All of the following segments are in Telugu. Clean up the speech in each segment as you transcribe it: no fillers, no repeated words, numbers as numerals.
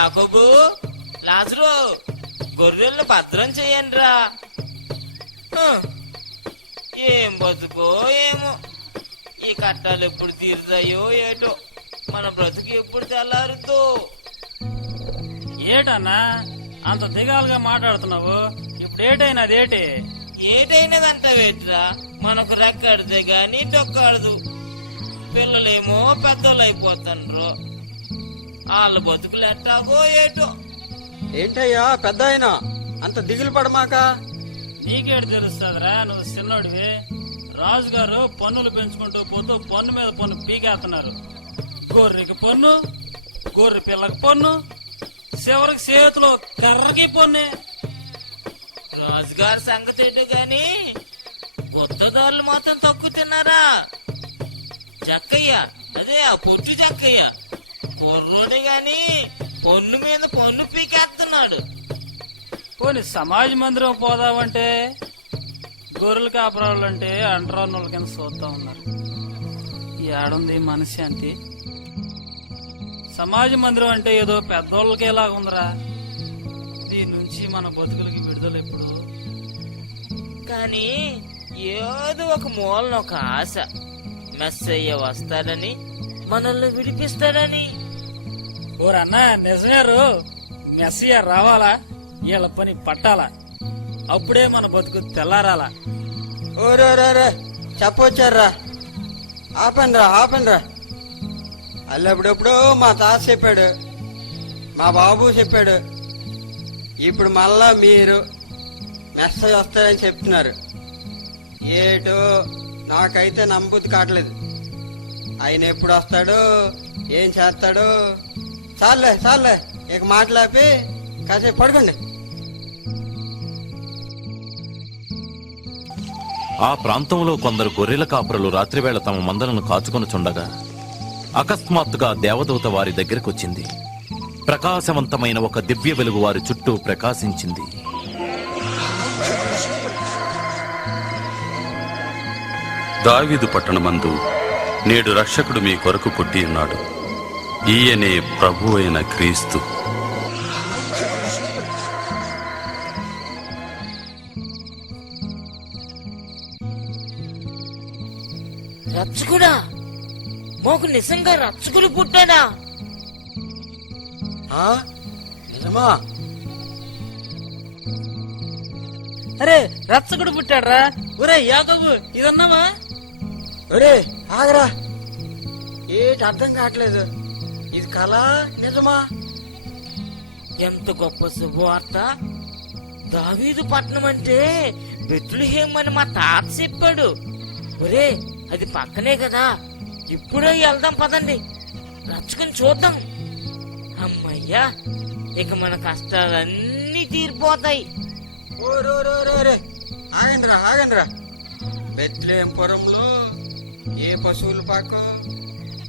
యాకోబు, లాజరు, గొర్రెలను భద్రం చేయండి రా. ఏం బతుకో ఏమో, ఈ కట్టాలు ఎప్పుడు తీరుతాయో ఏటో, మన బ్రతుకు ఎప్పుడు తెల్లారుతో. ఏటన్నా అంత దిగాలుగా మాట్లాడుతున్నావు? ఇప్పుడు ఏటైనదేటి? ఏటైనదంటావేట్రా, మనకు రెక్కడితే గాని డొక్కాడదు. పిల్లలేమో పెద్దోళ్ళు అయిపోతాండ్రు, వాళ్ళ బతుకులు ఎట్టాగో ఏటో. ఏంటయ్యా పెద్ద అయినా అంత దిగులు పడమాక. నీకేడు తెలుస్తుందిరా, నువ్వు చిన్నోడివి. రాజుగారు పన్నులు పెంచుకుంటూ పోతూ పన్ను మీద పన్ను పీకేస్తున్నారు. గొర్రెకి పన్ను, గొర్రె పిల్లకి పన్ను, చివరికి చేతిలో కర్రకి పన్నే. రాజుగారి సంగతి ఏంటో గాని కొత్తదారులు మాత్రం తక్కువ తిన్నారా. జక్కయ్య, అదే ఆ పొట్టు జక్కయ్య, కుర్రోడే గాని పన్ను మీద పన్ను పీకేస్తున్నాడు. పోనీ సమాజ మందిరం పోదామంటే గొర్రెలు కాపరాలంటే అంటరాన్నోళ్ళ కింద చూస్తా ఉన్నారు. ఏడుంది మనశ్శాంతి? సమాజ మందిరం అంటే ఏదో పెద్దోళ్ళకి ఎలాగుందిరా. దీని నుంచి మన బతుకులకి విడుదల ఎప్పుడు? కానీ ఏదో ఒక మూలన ఒక ఆశ, మెస్సయ్య వస్తాడని, మనల్ని విడిపిస్తాడని. ఓరన్నా నిజమేరు, మెస్సియా రావాలా, వీళ్ళ పని పట్టాలా, అప్పుడే మన బతుకు తెల్లారాలా. ఓరోరే చెప్పొచ్చారా, ఆపండ్రా ఆపండ్రా. అల్లప్పుడెప్పుడు మా తాత చెప్పాడు, మా బాబు చెప్పాడు, ఇప్పుడు మళ్ళా మీరు మెసేజ్ వస్తాయని చెప్తున్నారు. ఏటో నాకైతే నమ్మబుద్ధి కావట్లేదు. ఆయన ఎప్పుడు వస్తాడో ఏం చేస్తాడో. చాలే చాలే, ఇక మాట్లాపి కాసేపు పడుకోండి. ఆ ప్రాంతంలో కొందరు గొర్రెల కాపురలు రాత్రివేళ తమ మందలను కాచుకొని చుండగా అకస్మాత్తుగా దేవదూత వారి దగ్గరకొచ్చింది. ప్రకాశవంతమైన ఒక దివ్య వెలుగు వారి చుట్టూ ప్రకాశించింది. దావీదు పట్టణమందు నేడు రక్షకుడు మీ కొరకు పుట్టి ఉన్నాడు. ఈయనే ప్రభు అయిన క్రీస్తు. రక్షకుడా, మాకు నిజంగా రక్షకుడు పుట్టాడా? నిజమా? అరే రచ్చకుడు పుట్టాడ్రా. ఒరే యాకోబు, ఇదన్నావా? ఒరే ఆగరా, ఏటి అర్థం కావట్లేదు. ఇది కళ నిజమా? ఎంత గొప్ప శుభవార్త. దావీదు పట్నం అంటే బెత్లెహేం అని మా తాత చెప్పాడు. ఒరే, అది పక్కనే కదా, ఇప్పుడే వెళ్దాం పదండి, రచ్చుకుని చూద్దాం. అమ్మయ్యా, ఇక మన కష్టాలన్నీ తీరిపోతాయి. ఓరోరోరే ఆగండ్రా ఆగండ్రా. బెత్లెహేం పురంలో ఏ పశువులు పాక,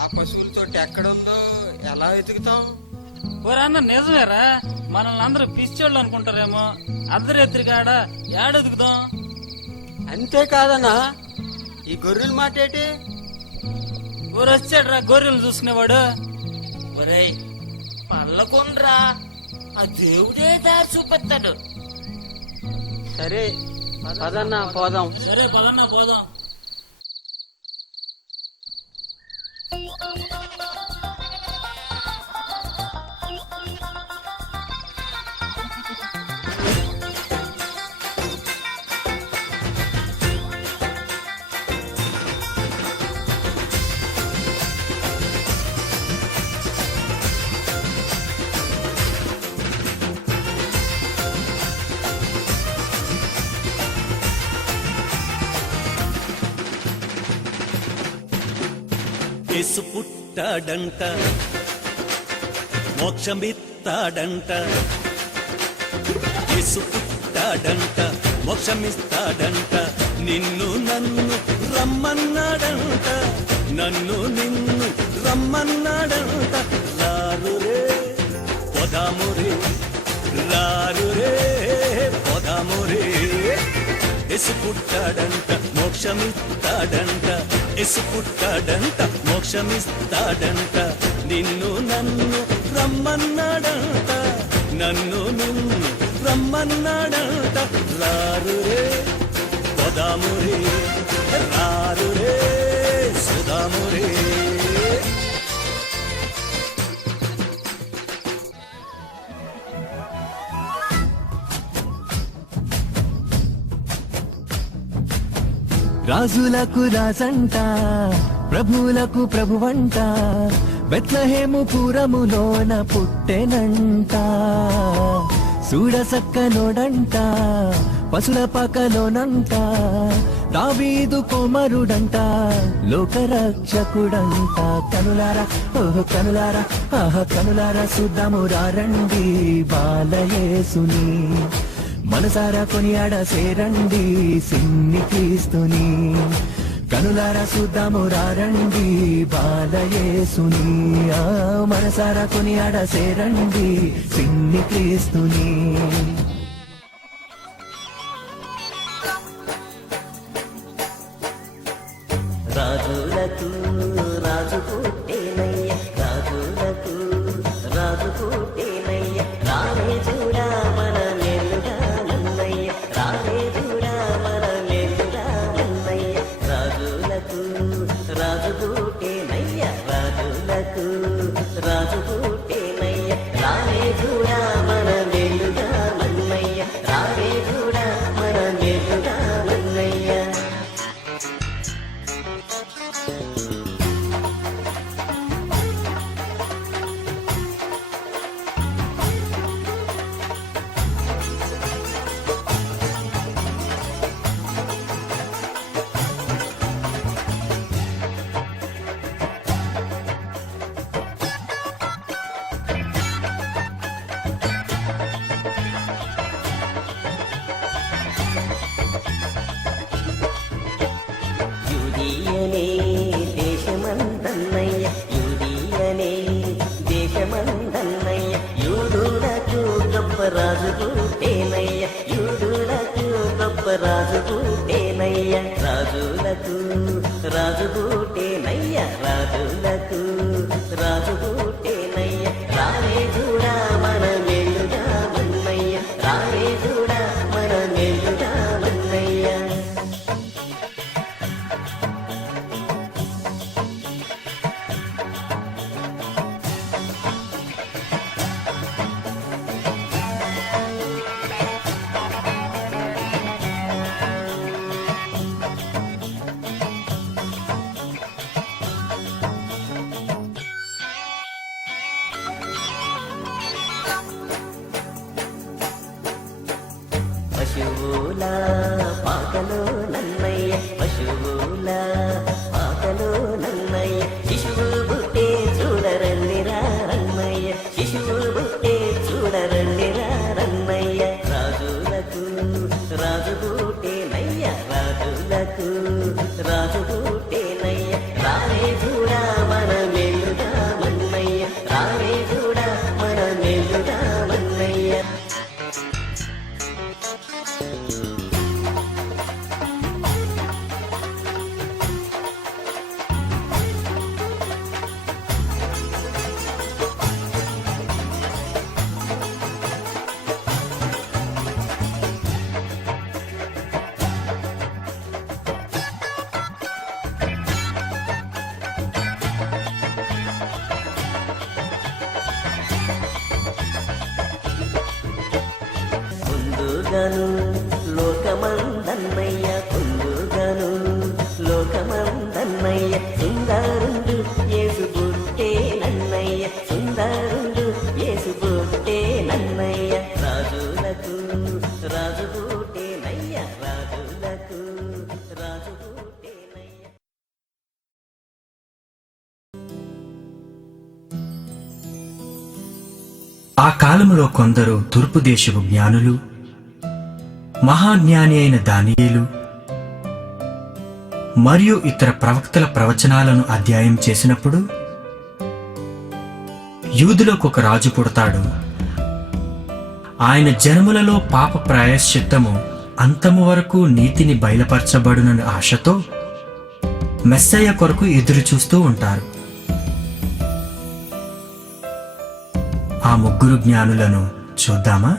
ఆ పశువులతో ఎక్కడుందో ఎలా వెతుకుతాం? ఒరన్న నిజమేరా, మనల్ని అందరూ పిచ్చోళ్ళు అనుకుంటారేమో. అర్ధరాత్రి కాడ ఏడెదుకుదాం? అంతేకాదన్నా, ఈ గొర్రెల మాట ఏంటి? ఊరొచ్చాడ్రా గొర్రెలు చూసుకునేవాడు. ఒరే పల్లకొండ్రా, ఆ దేవుడే దారి చూపెత్తాడు. సరే పదన్నా పోదాం. సరే పదన్నా పోదాం. యేసు పుట్టాడంట, మోక్షమిస్తాడంట. యేసు పుట్టాడంట, మోక్షమిస్తాడంట. నిన్ను నన్ను రమ్మన్నాడంట, నన్ను నిన్ను రమ్మన్నాడంట. రారురే పొదామురే, రారురే పొదామురే. యేసు పుట్టాడంట, మోక్షమిస్తాడంట. యేసు పుట్టాడంట, మోక్షమిస్తాడంట. నిన్ను నన్ను రమ్మన్నాడంట నన్ను నిన్ను రమ్మన్నాడంట రారు రే పోదాము రే రారు రే సుదాము రే రాజులకు రాజంట ప్రభువులకు ప్రభువంట బెత్లహేము పురములోన పుట్టెనంట చూడసక్కనోడంట పశుల పకలోనంట దావీదు కుమారుడంట లోకరక్షకుడంట కనులారా ఓహో కనులారా ఆహా కనులారా చూద్దాము రండి బాలయేసుని మనసారా కొనియాడ సేరండి సిన్ని క్రీస్తుని కనులారా చూద్దాము రండి బాలయేసుని మనసారా కొనియాడ సేరండి సిన్ని క్రీస్తుని రాజులకు రాజు పుట్టేనయ్య రాజులకు రాజు పుట్టేనయ్య రాలే చూడా మన నెల్లుగా నన్నయ్య రాలే చూడా మన నెల్లుగా నన్నయ్య రాజులకు రాజు పుట్టేనయ్య రాజులకు రాజు పుట్టేనయ్య రాలే చూడా మన నెల్లుగా నన్నయ్య రాలే చూడా మన నెల్లుగా నన్నయ్య యూదియనే దేశమందన్నయ్య యూదియనే దేశమందన్నయ్య యూదులకు గొప్ప రాజు పుట్టేనయ్య యూదులకు గొప్ప రాజు పుట్టేనయ్య రాజులకు రాజు పుట్టేనయ్య రాజులకు రాజు పుట్టేనయ్య రాలే చూడా మన మెల్లుగా మన్నయ్య రాలే చూడా మన మెల్లుగా మన్నయ్య పశువుల పాకలో నన్నయ్య పశువుల పాకలో నన్నయ్య శిశువు బుట్టే చూడరండి రన్నయ్య శిశువు బుట్టే చూడరండి రన్నయ్య రాజులకు రాజు బుట్టేనయ్య రాజులకు రాజు బుట్టేనయ్య రాలే చూడా మన మెల్లుగా మన్నయ్య రాలే చూడా మన మెల్లుగా మన్నయ్య కుందుగను లోకమందన్నయ్య కుందుగను లోకమందన్నయ్య సుందరుండు యేసు బుట్టే నన్నయ్య సుందరుండు యేసు బుట్టే నన్నయ్య రాజులకు రాజు బుట్టేనయ్య రాజులకు రాజు బుట్టేనయ్య ఆ కాలములో కొందరు తూర్పు దేశపు జ్ఞానులు మహాజ్ఞాని అయిన దానియేలు మరియు ఇతర ప్రవక్తల ప్రవచనాలను అధ్యయనం చేసినప్పుడు యూదులకు ఒక రాజు పుడతాడు. ఆయన జనములలో పాప ప్రాయశ్చిత్తము అంతము వరకు నీతిని బయలుపరచబడునని ఆశతో మెస్సయ్య కొరకు ఎదురు చూస్తూ ఉంటారు. ఆ ముగ్గురు జ్ఞానులను చూద్దామా?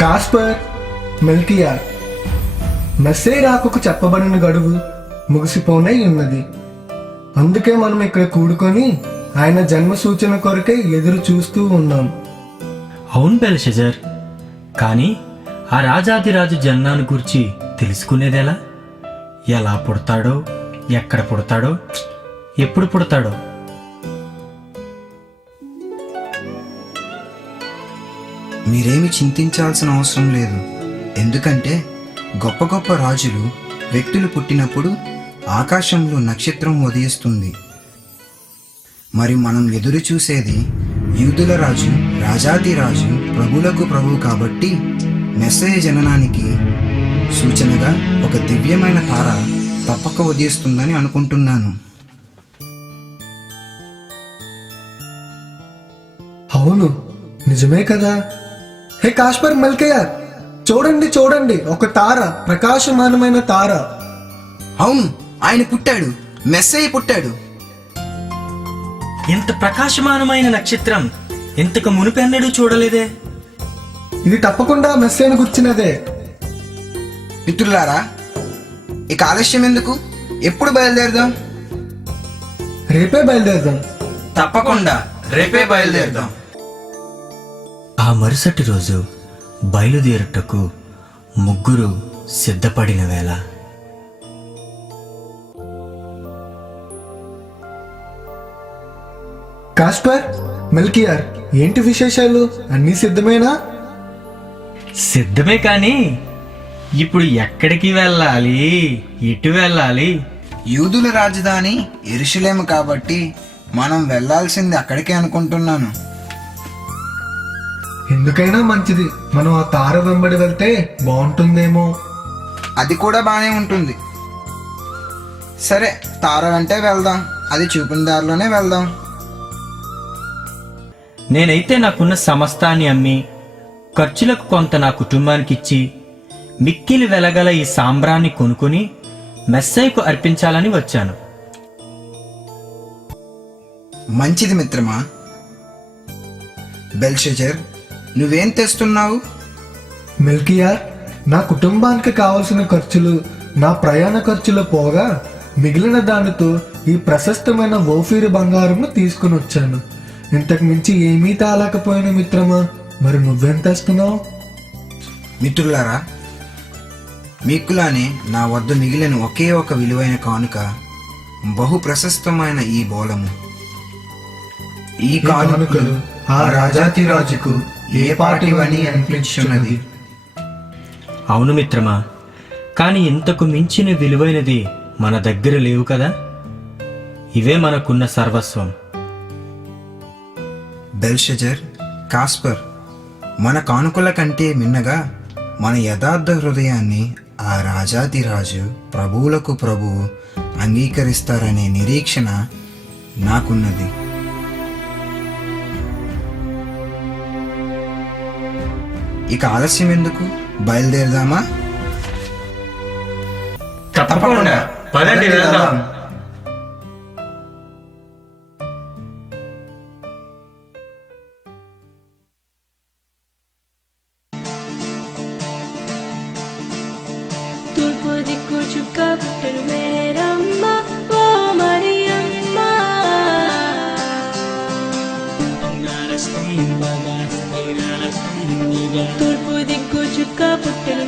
కాస్పర్, మెల్కియార్, మెస్సే రాకకు చెప్పబడిన గడువు ముగిసిపోనై ఉన్నది. అందుకే మనం ఇక్కడ కూడుకొని ఆయన జన్మ సూచన కొరకై ఎదురు చూస్తూ ఉన్నాం. అవును బెల్షజర్, కానీ ఆ రాజాదిరాజు జన్మాన్ని గురించి తెలుసుకునేదెలా? ఎలా పుడతాడో, ఎక్కడ పుడతాడో, ఎప్పుడు పుడతాడో? మీరేమి చింతించాల్సిన అవసరం లేదు. ఎందుకంటే గొప్ప గొప్ప రాజులు, వ్యక్తులు పుట్టినప్పుడు ఆకాశంలో నక్షత్రం ఉదయిస్తుంది. మరి మనం ఎదురు చూసేది యూదుల రాజు, రాజాదిరాజు, ప్రభులకు ప్రభువు కాబట్టి మెస్సయ్య జననానికి సూచనగా ఒక దివ్యమైన తార తప్పక ఉదయిస్తుందని అనుకుంటున్నాను. అవును, నిజమే కదా. హే కాస్పర్, మెల్కియార్, చూడండి చూడండి, ఒక తార, ప్రకాశమానమైన తార. అవును, ఆయన పుట్టాడు, మెస్సయ్య పుట్టాడు. ఇంత ప్రకాశమానమైన నక్షత్రం ఇంతకు మునుపెన్నడూ చూడలేదే. ఇది తప్పకుండా మెస్సయ్యను గుర్చినదే. మిత్రులారా, ఇక ఆలస్యం ఎందుకు? ఎప్పుడు బయలుదేరదాం? రేపే బయలుదేరదాం. తప్పకుండా రేపే బయలుదేరదాం. ఆ మరుసటి రోజు బయలుదేరుటకు ముగ్గురు సిద్ధపడిన వేళ కాస్పర్, మెల్కియార్, ఏంటి విశేషాలు? అన్నీ సిద్ధమేనా? సిద్ధమే, కానీ ఇప్పుడు ఎక్కడికి వెళ్ళాలి, ఎటు వెళ్ళాలి? యూదుల రాజధాని యెరూషలేము కాబట్టి మనం వెళ్ళాల్సింది అక్కడికే అనుకుంటున్నాను. ఎందుకైనా మంచిది, మనం ఆ తార వెంబడి వెళ్తే బాగుంటుందేమో. అది కూడా బానే ఉంటుంది. సరే, తార వెంటే వెళ్దాం. అది చూపిన దారిలోనే వెళ్దాం. నేనైతే నాకున్న సమస్తాన్ని అమ్మి ఖర్చులకు కొంత నా కుటుంబానికి ఇచ్చి మిక్కిలి వెలగల ఈ సాంబ్రాన్ని కొనుక్కుని మెస్సయ్యకు అర్పించాలని వచ్చాను. మంచిది మిత్రమా. బెల్షజర్, నువ్వేం తెస్తున్నావు? మెల్కియార్, నా కుటుంబానికి కావలసిన ఖర్చులు, నా ప్రయాణ ఖర్చులు పోగా మిగిలిన దానితో ఈ ప్రశస్తమైన ఓఫీరు బంగారంను తీసుకుని వచ్చాను. ఇంతకు మించి ఏమీ తాలేకపోయిన మిత్రమా, మరి నువ్వేం తెస్తున్నావు? మిత్రులారా, మీకులానే నా వద్ద మిగిలిన ఒకే ఒక విలువైన కానుక బహు ప్రశస్తమైన ఈ బోళము. ఈ కానుకలు ఆ రాజాతిరాజుకు ఏ పాటివని అనిపించున్నది. అవును మిత్రమా, కానీ ఇంతకు మించిన విలువైనది మన దగ్గర లేవు కదా. ఇవే మనకున్న సర్వస్వం. బెల్షజర్, కాస్పర్, మన కానుకల కంటే మిన్నగా మన యథార్థ హృదయాన్ని ఆ రాజాదిరాజు, ప్రభువులకు ప్రభువు అంగీకరిస్తారనే నిరీక్షణ నాకున్నది. ఇక ఆలస్యం ఎందుకు? బయలుదేరదామా? తప్పకుండా పదండి, వెళ్దాం. తూర్పు దిక్కు చుక్క పుట్టెను మేరమ్మ, ఓ మరియమ్మ. తూర్పు దిక్కు చుక్క పుట్టెను